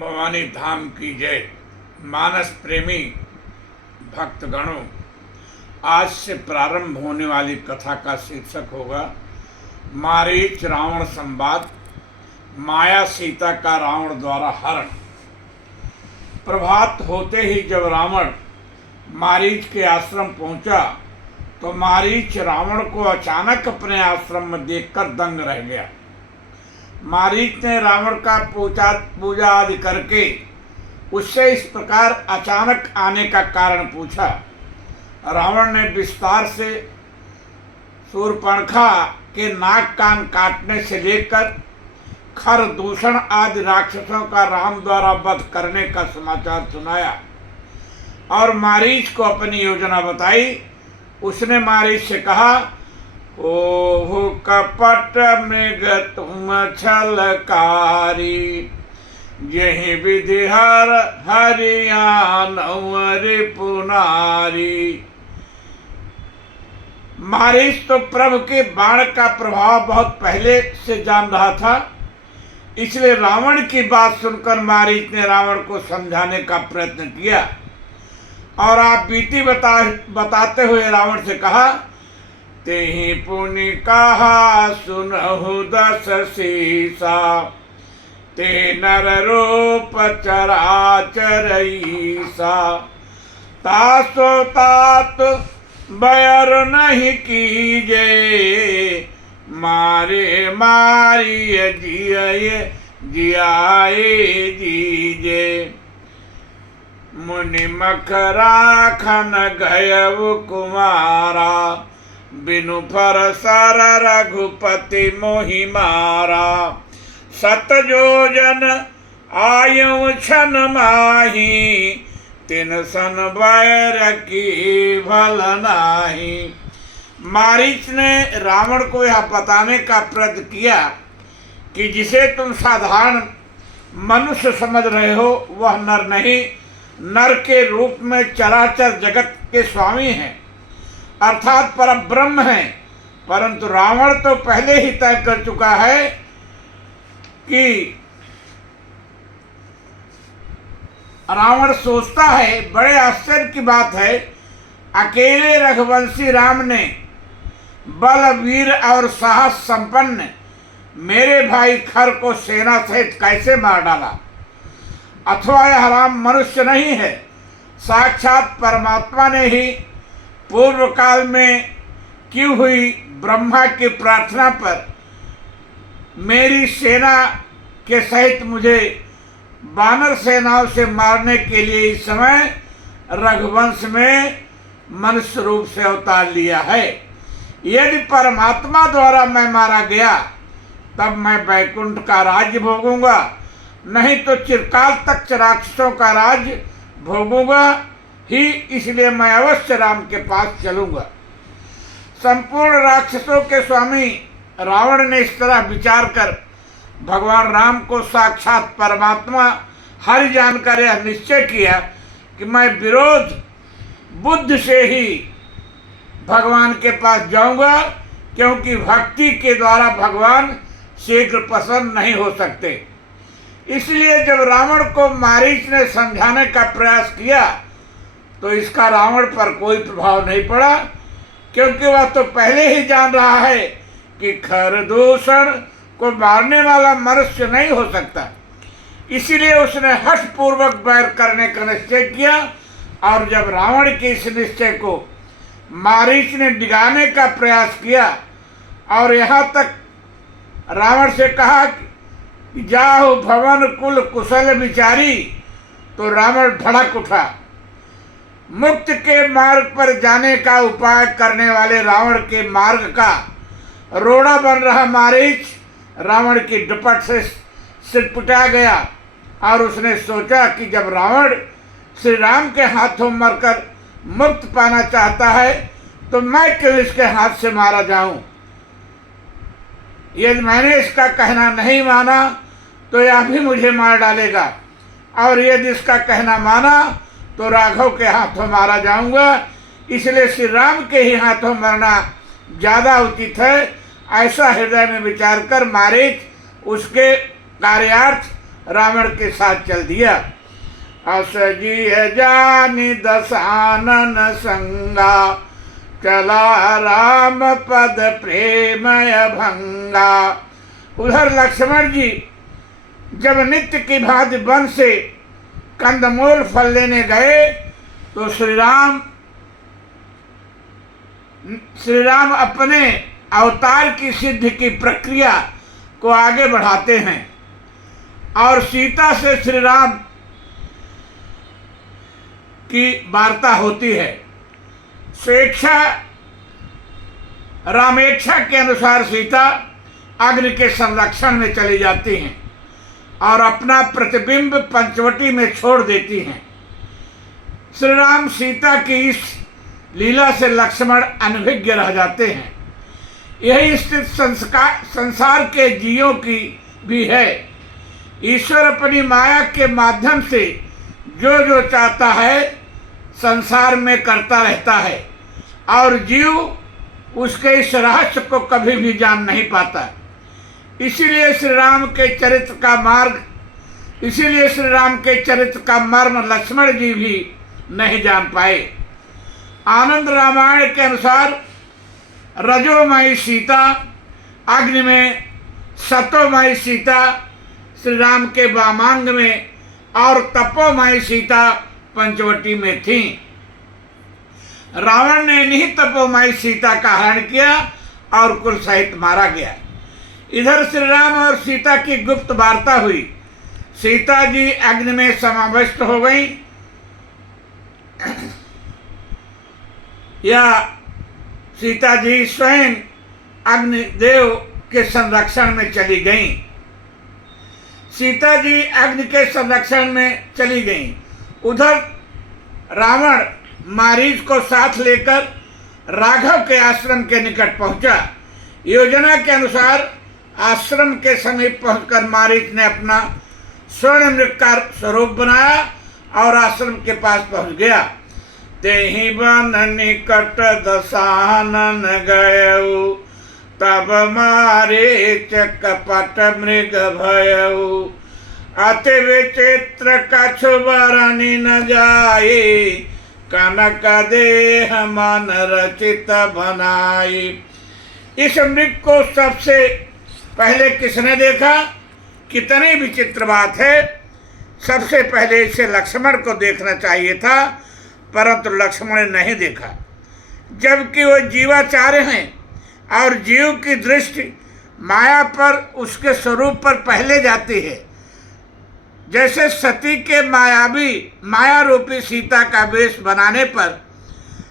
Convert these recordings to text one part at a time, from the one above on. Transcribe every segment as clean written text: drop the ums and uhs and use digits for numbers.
भवानी धाम की जय। मानस प्रेमी भक्तगणों, आज से प्रारंभ होने वाली कथा का शीर्षक होगा मारीच रावण संवाद। माया सीता का रावण द्वारा हरण। प्रभात होते ही जब रावण मारीच के आश्रम पहुंचा तो मारीच रावण को अचानक अपने आश्रम में देखकर दंग रह गया। मारीच ने रावण का पूजा आदि करके उससे इस प्रकार अचानक आने का कारण पूछा। रावण ने विस्तार से शूर्पणखा के नाक कान काटने से लेकर खर दूषण आदि राक्षसों का राम द्वारा वध करने का समाचार सुनाया और मारीच को अपनी योजना बताई। उसने मारीच से कहा, ओह कपट मृग तुम छलकारी, यही विधि हर हरियान रिपुनारी। मारीच तो प्रभु के बाण का प्रभाव बहुत पहले से जान रहा था, इसलिए रावण की बात सुनकर मारीच ने रावण को समझाने का प्रयत्न किया और आप बीती बताते हुए रावण से कहा, तेहि पुनि कहा सुनहु दस सीसा, ते नर रूप चराचर ईसा, तासो तात बैर नहीं कीजे, मारे मारिय जिये जियाए जीजे। मुनि मखराखन गयव कुमारा, बिनु फर सर रघुपति मोहि मारा, सत योजन आयु छन माही, तिन सन बैर की भल नाही। मारीच ने रावण को यह बताने का प्रयत्न किया कि जिसे तुम साधारण मनुष्य समझ रहे हो वह नर नहीं, नर के रूप में चराचर जगत के स्वामी हैं, अर्थात परब्रह्म हैं। परंतु रावण तो पहले ही तय कर चुका है कि रावण सोचता है, बड़े आश्चर्य की बात है, अकेले रघुवंशी राम ने बल वीर और साहस संपन्न मेरे भाई खर को सेना सहित कैसे मार डाला। अथवा यह राम मनुष्य नहीं है, साक्षात परमात्मा ने ही पूर्व काल में की हुई ब्रह्मा की प्रार्थना पर मेरी सेना के सहित मुझे वानर सेनाओं से मारने के लिए इस समय रघुवंश में मनुष्य रूप से अवतार लिया है। यदि परमात्मा द्वारा मैं मारा गया तब मैं वैकुंठ का राज्य भोगूंगा, नहीं तो चिरकाल तक राक्षसों का राज्य भोगूंगा ही, इसलिए मैं अवश्य राम के पास चलूंगा। संपूर्ण राक्षसों के स्वामी रावण ने इस तरह विचार कर भगवान राम को साक्षात परमात्मा हरि जानकर यह निश्चय किया कि मैं विरोध बुद्धि से ही भगवान के पास जाऊंगा, क्योंकि भक्ति के द्वारा भगवान शीघ्र प्रसन्न नहीं हो सकते। इसलिए जब रावण को मारीच ने समझाने का प्रयास किया तो इसका रावण पर कोई प्रभाव नहीं पड़ा, क्योंकि वह तो पहले ही जान रहा है कि खरदूषण को मारने वाला मनुष्य नहीं हो सकता। इसीलिए उसने हठपूर्वक बैर करने का निश्चय किया और जब रावण के इस निश्चय को मारीच ने डिगाने का प्रयास किया और यहाँ तक रावण से कहा कि जाओ भवन कुल कुशल विचारी, तो रावण भड़क उठा। मुक्त के मार्ग पर जाने का उपाय करने वाले रावण के मार्ग का रोड़ा बन रहा मारीच रावण की दुपट से सिरपुटा गया और उसने सोचा कि जब रावण श्री राम के हाथों मरकर मुक्त पाना चाहता है तो मैं क्यों इसके हाथ से मारा जाऊं। यदि मैंने इसका कहना नहीं माना तो यह भी मुझे मार डालेगा, और यदि इसका कहना माना तो राघव के हाथों मारा जाऊंगा। इसलिए श्री राम के ही हाथों मरना ज़्यादा उचित है। ऐसा हृदय में विचार कर मारीच उसके कार्यार्थ रावण के साथ चल दिया। असजिय जानी दशानन संगा, चला राम पद प्रेमय भंगा। उधर लक्ष्मण जी जब नित्य की भांति वन से कंदमूल फल लेने गए तो श्री राम अपने अवतार की सिद्धि की प्रक्रिया को आगे बढ़ाते हैं और सीता से श्री राम की वार्ता होती है। स्वेच्छा रामेच्छा के अनुसार सीता अग्नि के संरक्षण में चली जाती हैं और अपना प्रतिबिंब पंचवटी में छोड़ देती हैं। श्री राम सीता की इस लीला से लक्ष्मण अनभिज्ञ रह जाते हैं। यही स्थिति संसार के जीवों की भी है। ईश्वर अपनी माया के माध्यम से जो जो चाहता है संसार में करता रहता है और जीव उसके इस रहस्य को कभी भी जान नहीं पाता। इसीलिए श्री राम के चरित्र का मर्म लक्ष्मण जी भी नहीं जान पाए। आनंद रामायण के अनुसार रजोमयी सीता अग्नि में, सतोमयी सीता श्री राम के वामांग में और तपोमयी सीता पंचवटी में थी। रावण ने इन्हीं तपोमयी सीता का हरण किया और कुल सहित मारा गया। इधर श्री राम और सीता की गुप्त वार्ता हुई। सीता जी अग्नि में समाविष्ट हो गई या सीता जी स्वयं अग्निदेव के संरक्षण में चली गईं। सीता जी अग्नि के संरक्षण में चली गईं। उधर रावण मारीच को साथ लेकर राघव के आश्रम के निकट पहुंचा। योजना के अनुसार आश्रम के समीप पहुंचकर मारीच ने अपना स्वर्ण मृग का स्वरूप बनाया और आश्रम के पास पहुंच गया। तेहि बन निकट दशानन गयऊ, तब मारीच कपट मृग भयऊ। अति विचित्र कछु बरनि न जाए, कनक देह मन रचित बनाई। इस मृग को सबसे पहले किसने देखा? कितनी विचित्र बात है। सबसे पहले इसे लक्ष्मण को देखना चाहिए था, परंतु लक्ष्मण ने नहीं देखा। जबकि वो जीवाचार्य हैं और जीव की दृष्टि माया पर, उसके स्वरूप पर पहले जाती है। जैसे सती के माया रूपी सीता का वेश बनाने पर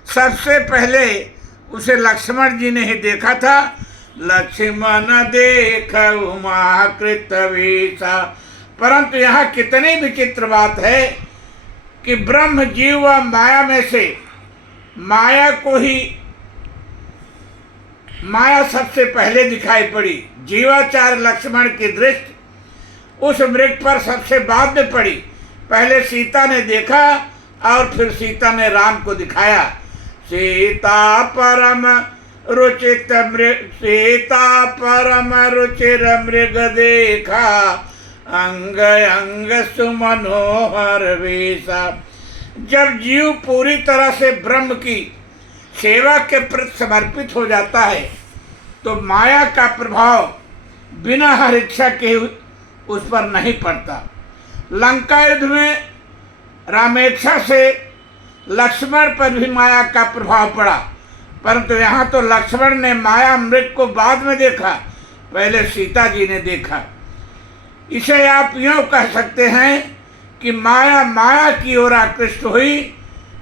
सबसे पहले उसे लक्ष्मण जी ने ही देखा था। लक्ष्मण देख उमा कृत वेशा। परंतु यहाँ कितनी विचित्र बात है कि ब्रह्म जीव व माया में से माया सबसे पहले दिखाई पड़ी। जीवाचार लक्ष्मण की दृष्टि उस मृग पर सबसे बाद में पड़ी। पहले सीता ने देखा और फिर सीता ने राम को दिखाया। सीता परम रुचिर मृग देखा, अंग अंग सुमनोहर वेशा। जब जीव पूरी तरह से ब्रह्म की सेवा के प्रति समर्पित हो जाता है तो माया का प्रभाव बिना हर इच्छा के उस पर नहीं पड़ता। लंका युद्ध में रामेच्छा से लक्ष्मण पर भी माया का प्रभाव पड़ा, परंतु यहाँ तो लक्ष्मण ने माया मृग को बाद में देखा, पहले सीता जी ने देखा। इसे आप यूँ कह सकते हैं कि माया की ओर आकृष्ट हुई।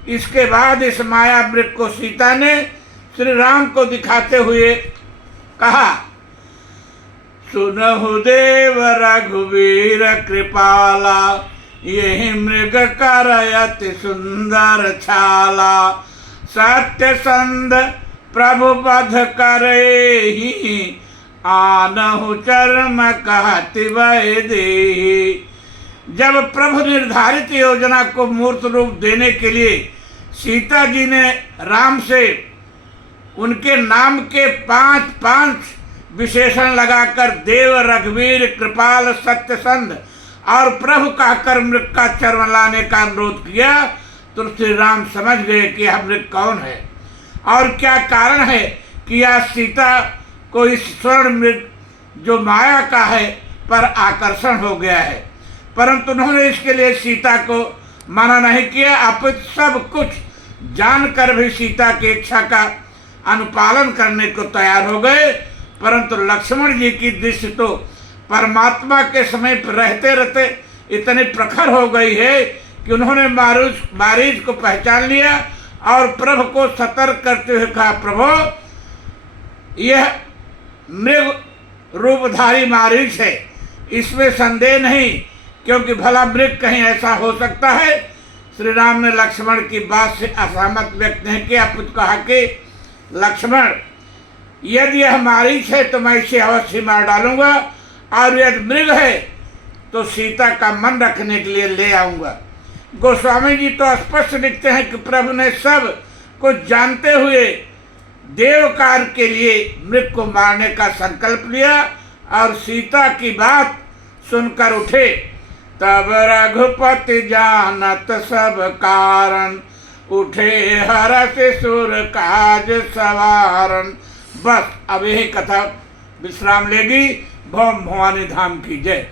इसके बाद इस माया मृग को सीता ने श्री राम को दिखाते हुए कहा, सुनहु देव रघुवीर कृपाला, यही मृग करयति सुंदर छाला। सत्य संध प्रभु बध करे ही, आनहु चर्म कहति वै देहि। जब प्रभु निर्धारित योजना को मूर्त रूप देने के लिए सीता जी ने राम से उनके नाम के 5 विशेषण लगाकर देव, रघुवीर, कृपाल, सत्यसंध और प्रभु कहकर मृग का चर्म लाने का अनुरोध किया तो श्री राम समझ गए कि यह मृग कौन है और क्या कारण है कि यह सीता को इस स्वर्ण मृग जो माया का है पर आकर्षण हो गया है। परंतु उन्होंने इसके लिए सीता को मना नहीं किया, अपितु सब कुछ जानकर भी सीता की इच्छा का अनुपालन करने को तैयार हो गए। परंतु लक्ष्मण जी की दृष्टि तो परमात्मा के समीप रहते रहते इतनी प्रखर हो गई है कि उन्होंने मारीच को पहचान लिया और प्रभु को सतर्क करते हुए कहा, प्रभु यह मृग रूपधारी मारीच है, इसमें संदेह नहीं, क्योंकि भला मृग कहीं ऐसा हो सकता है। श्री राम ने लक्ष्मण की बात से असहमत व्यक्त नहीं किया, अपितु कहा कि लक्ष्मण यदि यह मारीच है तो मैं इसे अवश्य मार डालूंगा और यदि मृग है तो सीता का मन रखने के लिए ले आऊंगा। गोस्वामी जी तो स्पष्ट लिखते हैं कि प्रभु ने सब कुछ जानते हुए देव कार्य के लिए मृग को मारने का संकल्प लिया और सीता की बात सुनकर उठे। तब रघुपति जानत सब कारण, उठे हर्ष सुर काज सवारन। बस अब यही कथा विश्राम लेगी। भौम भवानी धाम की जय।